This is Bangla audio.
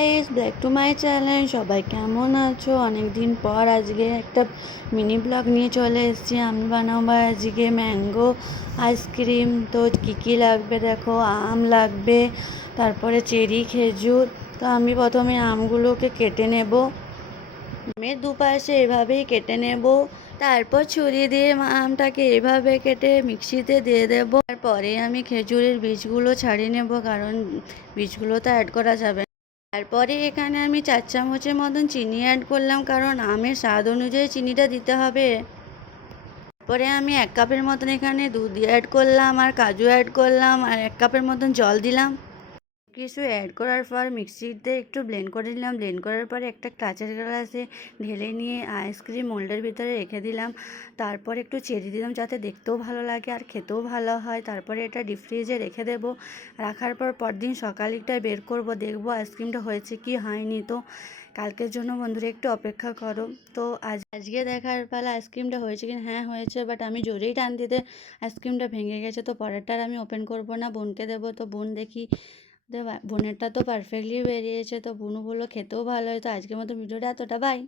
Guys, back to my channel. সবাই কেমন আছো? অনেক দিন পর আজকে একটা মিনি ব্লগ নিয়ে চলে এসেছি। আমি বানাবো আজকে ম্যাঙ্গো আইসক্রিম। তো কী লাগবে দেখো, আম লাগবে, তারপরে চেরি, খেজুর। তো আমি প্রথমে আমগুলোকে কেটে নেব। আমের দুপাশে এভাবেই কেটে নেব। তারপর ছুরি দিয়ে আমটাকে এভাবে কেটে মিক্সিতে দিয়ে দেবো। তারপরে আমি খেজুরের বীজগুলো ছাড়িয়ে নেব, কারণ বীজগুলো তো অ্যাড করা যাবে। তারপরে এখানে আমি 4 চামচের মতন চিনি অ্যাড করলাম, কারণ আমের স্বাদ অনুযায়ী চিনিটা দিতে হবে। তারপরে আমি 1 কাপের মতন এখানে দুধ অ্যাড করলাম, আর কাজু অ্যাড করলাম, আর 1 কাপের মতন জল দিলাম। কিছু অ্যাড করার পর মিক্সিতে একটু ব্লেন্ড করে নিলাম। ব্লেন্ড করার পরে একটা কাঁচের গ্লাসে ঢেলে নিয়ে আইসক্রিম মোল্ডের ভিতরে রেখে দিলাম। তারপর একটু চেরি দিলাম, যাতে দেখতেও ভালো লাগে আর খেতেও ভালো হয়। তারপরে এটা ডিপ ফ্রিজে রেখে দেব। রাখার পর পরদিন সকালটায় বের করব, দেখব আইসক্রিমটা হয়েছে কি হয়নি। তো কালকের জন্য বন্ধুরা একটু অপেক্ষা করো। তো আজকে দেখার পালা আইসক্রিমটা হয়েছে কি। হ্যাঁ হয়েছে, বাট আমি জোরেই টান দিতে আইসক্রিমটা ভেঙে গেছে। তো পরেরটা আর আমি ওপেন করব না, বোনকে দেবো। তো বোন দেখি বোনেরটা তো পারফেক্টলি বেরিয়েছে। তো বুনু বললো খেতেও ভালো হয়। তো আজকের মতো ভিডিওটা এতটা, বাই।